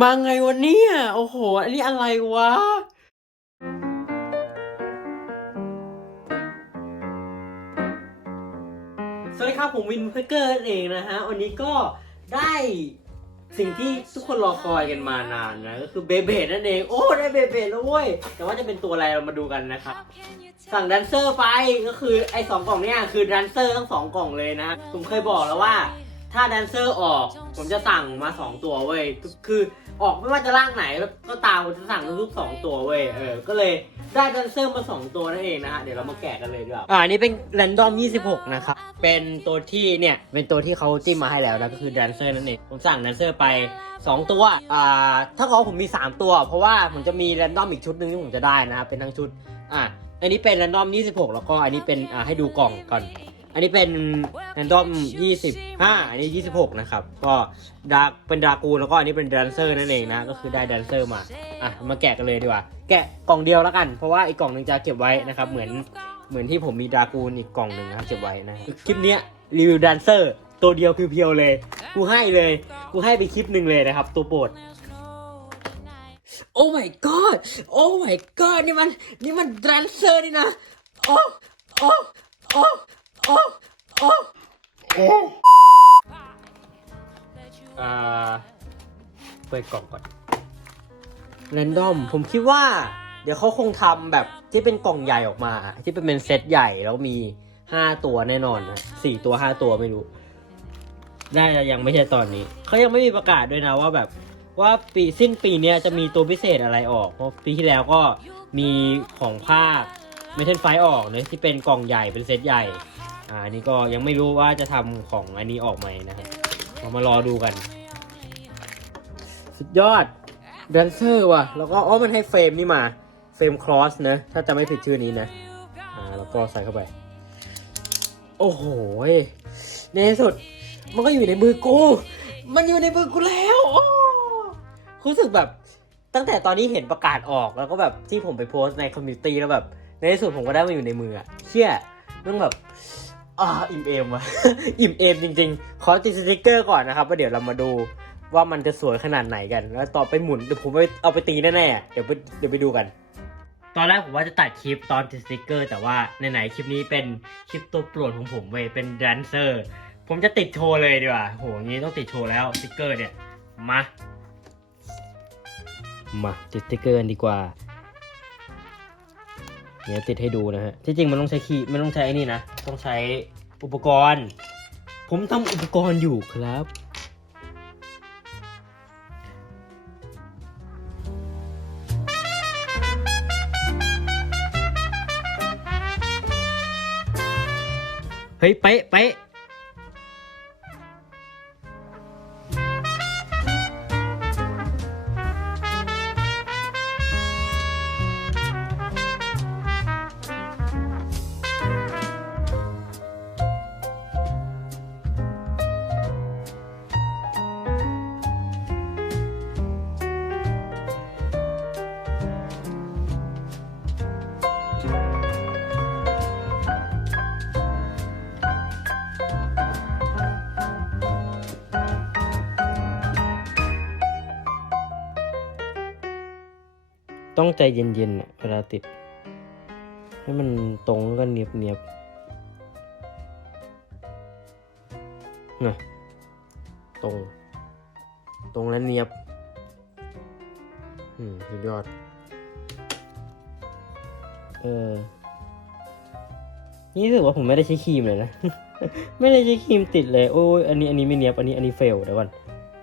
มาไงวันนี้อ่โอ้โห อันนี้อะไรวะ สวัสดีครับผมวินเพเกอร์เองนะฮะ วันนี้ก็ได้สิ่งที่ทุกคนรอคอยกันมานานนะ ก็คือเบเบดนั่นเอง โอ้ ได้เบเบดแล้วเว้ย แต่ว่าจะเป็นตัวอะไรเรามาดูกันนะครับ สั่งแดนเซอร์ไปก็คือไอ้สองกล่องเนี้ยคือแดนเซอร์ทั้งสองกล่องเลยนะ ผมเคยบอกแล้วว่า ถ้าแดนเซอร์ออก ผมจะสั่งมาสองตัวเว้ย คือออกไม่ว่าจะร่างไหนก็ตามผมจะสั่งทุกสองตัวเว้ย เออ ก็เลยได้แดนเซอร์มาสองตัวนั่นเองนะฮะ เดี๋ยวเรามาแกะกันเลยดีกว่า อ่า นี่เป็นแรนดอม 26 นะครับ เป็นตัวที่เนี่ย เป็นตัวที่เขาจิ้มมาให้แล้วนะก็คือแดนเซอร์นั่นเอง ผมสั่งแดนเซอร์ไป 2 ตัว อ่า ถ้าเขาผมมี 3 ตัว เพราะว่าผมจะมีแรนดอมอีกชุดหนึ่งที่ผมจะได้นะครับ เป็นทั้งชุด อ่า อันนี้เป็นแรนดอม 26 แล้วก็อันนี้เป็น อ่า ให้ดูกล่องก่อน อันนี้เป็นแรนดอม25 อันนี้ 26 นะครับ ก็ดาเป็นดากูแล้วก็อันนี้เป็นแดนเซอร์นั่นเองนะ ก็คือได้แดนเซอร์มา อะ มาแกะกันเลยดีกว่า แกะกล่องเดียวแล้วกัน เพราะว่าอีกกล่องหนึงจะเก็บไว้นะครับ เหมือนเหมือนที่ผมมีดากูอีกกล่องหนึ่งนะครับเก็บไว้นะ คลิปเนี้ยรีวิวแดนเซอร์ตัวเดียวเพียวๆเลย กูให้เลย กูให้ไปคลิปหนึ่งเลยนะครับ ตัวโปรดโอ้ my god โอ้ my god นี่มัน นี่มันแดนเซอร์นี่นะ โอ้ โอ้ โอ้ อ้อ่า เปิดกล่องก่อน แรนดอม ผมคิดว่า เดี๋ยวเขาคงทำแบบที่เป็นกล่องใหญ่ออกมา ที่เป็นเป็นเซตใหญ่แล้วมีห้าตัวแน่นอนนะสี่ตัวห้าตัวไม่รู้น่าจะยังไม่ใช่ตอนนี้ เขายังไม่มีประกาศด้วยนะว่าแบบว่าปีสิ้นปีเนี้ยจะมีตัวพิเศษอะไรออก เพราะปีที่แล้วก็มีของภาค เมทัลไฟออกเนอะที่เป็นกล่องใหญ่เป็นเซตใหญ่ อ่าอันนี่ก็ยังไม่รู้ว่าจะทำของอันนี้ออกไหมนะครับเรามารอดูกัน สุดยอดแดนเซอร์ว่ะ แล้วก็อ๋อมันให้เฟรมนี่มาเฟรมครอสนะ ถ้าจะไม่ผิดชื่อนี้นะ อ่าแล้วก็ใส่เข้าไป โอ้โหในที่สุด มันก็อยู่ในมือกู มันอยู่ในมือกูแล้วโอ้รู้สึกแบบตั้งแต่ตอนนี้เห็นประกาศออกแล้วก็แบบที่ผมไปโพสต์ในคอมมิ n ตี้แล้วแบบ ในที่สุดผมก็ได้มาอยู่ในมืออะเชี่ยมันแบบอ่าอิ่มเอมว่ะ อิ่มเอมจริงๆ ขอติดสติกเกอร์ก่อนนะครับแล้วเดี๋ยวเรามาดูว่ามันจะสวยขนาดไหนกัน แล้วต่อไปหมุนเดี๋ยวผมไปเอาไปตีแน่ๆอะเดี๋ยวไปเดี๋ยวไปดูกัน ตอนแรกผมว่าจะตัดคลิปตอนติดสติกเกอร์ แต่ว่าไหนๆคลิปนี้เป็นคลิปตัวโปรดของผมเว้ยเป็นแดนเซอร์ ผมจะติดโชว์เลยดีกว่าโหอย่างนี้ต้องติดโชว์แล้วสติกเกอร์เนี่ยมา มาติดสติกเกอร์กันดีกว่า เนี่ยติดให้ดูนะฮะที่จริงมันต้องใช้คีย์มันต้องใช้ไอ้นี่นะ ต้องใช้อุปกรณ์ ผมทำอุปกรณ์อยู่ครับเฮ้ยเป๊ะเป๊ะ ต้องใจเย็นๆเวลาติด ให้มันตรงแล้วก็เนียบเนียบๆนะตรง ตรงและเนียบ อืมสุดยอด เออ นี่รู้สึกว่าผมไม่ได้ใช้ครีมเลยนะ ไม่ได้ใช้ครีมติดเลย โอ้ยอันนี้ อันนี้ไม่เนียบ อันนี้ อันนี้เฟลเดี๋ยวก่อน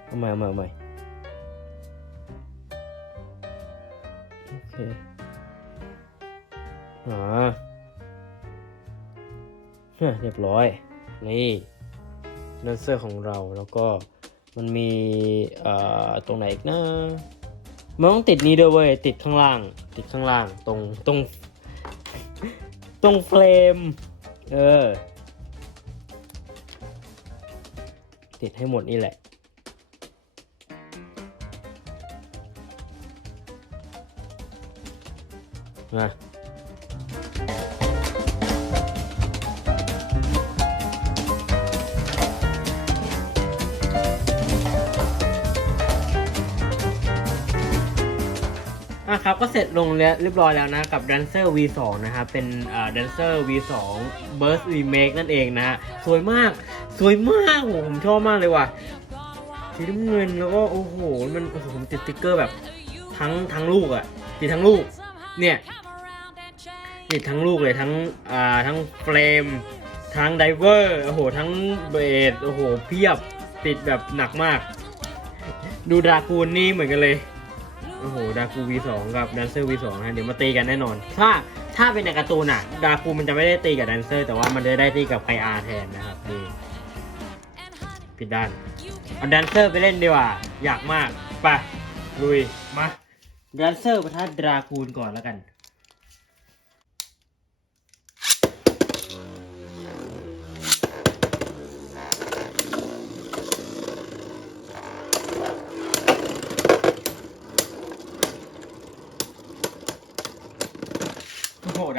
เอาใหม่เอาใหม่เอาใหม่ เคอ่าฮะเรียบร้อย นี่นันเซอร์ของเราแล้วก็มันมีตรงไหนอีกนะมันต้องติดนี้ด้วยเว้ย ติดข้างล่าง ติดข้างล่างตรงตรงตรงเฟรม เออ ติดให้หมดนี่แหละ นะอะครับก็เสร็จลงเรียบร้อยแล้วนะกับ Dancer V2 นะครับเป็นอ่า Dancer V2 Burst Remake นั่นเองนะฮะสวยมากสวยมากโหผมชอบมากเลยว่ะสีน้ำเงินแล้วก็โอ้โหมันโอ้โหผมติดสติ๊กเกอร์แบบทั้งทั้งลูกอะติดทั้งลูกเนี่ย ติดทั้งลูกเลยทั้งอ่าทั้งเฟรม ทั้งไดเวอร์โอ้โหทั้งเบสโอ้โหเพียบติดแบบหนักมาก ดูดากูนนี่เหมือนกันเลยโอ้โหดากู V2 กับแดนเซอร์ V2 นะเดี๋ยวมาตีกันแน่นอน ถ้าถ้าเป็นในการ์ตูนอะดากูมันจะไม่ได้ตีกับแดนเซอร์ แต่ว่ามันจะได้ตีกับไคอาร์แทนนะครับนี่ผิดด้านเอาแดนเซอร์ไปเล่นดีกว่า อยากมากไปลุยมาแดนเซอร์ประทัดดรากูนก่อนแล้วกัน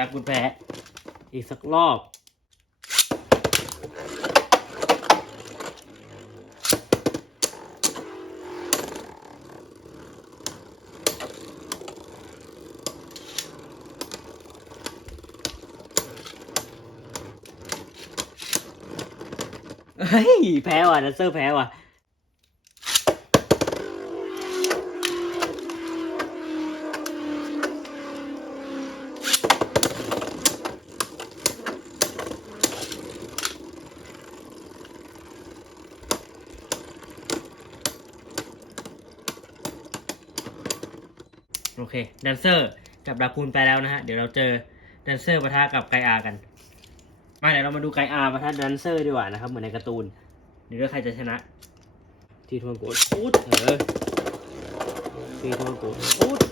โอ้โหดากูแพ้อีกสักรอบ เฮ้ย แพ้ว่ะดันเซอร์แพ้ว่ะ โอเคแดนเซอร์จับดาคูนไปแล้วนะฮะ เดี๋ยวเราเจอแดนเซอร์ปะทะกับไกอากัน มาเดี๋ยวเรามาดูไกอาปะทะแดนเซอร์ดีกว่านะครับ เหมือนในการ์ตูนเดี๋ยวดูใครจะชนะ ทีทวนโกดพูดเออทีทวนโกดพูด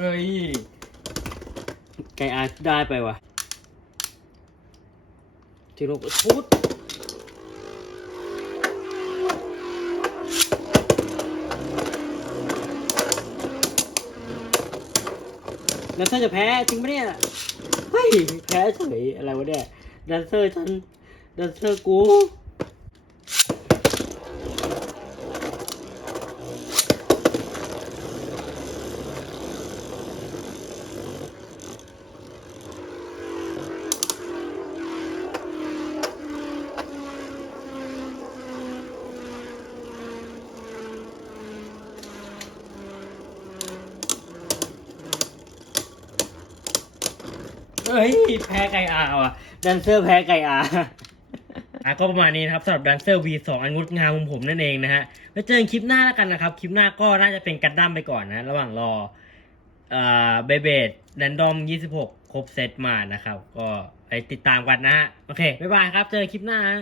เฮ้ย ไกอาได้ไปว่ะ ทีโรกพูดแดนเซอร์จะแพ้จริงปะเนี่ย เฮ้ย แพ้เฉยอะไรวะเนี่ยแดนเซอร์ฉันแดนเซอร์กู เฮ้ย แพ้ไก่อาว่ะแดนเซอร์แพ้ไก่อาอะก็ประมาณนี้นะครับสำหรับแดนเซอร์ V2 อันงดงามของผมนั่นเองนะฮะไว้เจอกันคลิปหน้าแล้วกันนะครับ คลิปหน้าก็น่าจะเป็นกันดั้มไปก่อนนะ ระหว่างรอเอ่อเบเบดแรนดอม 26 ครบเซตมานะครับ ก็ไปติดตามกันนะฮะ โอเค บ๊ายบายครับ เจอกันคลิปหน้าฮะ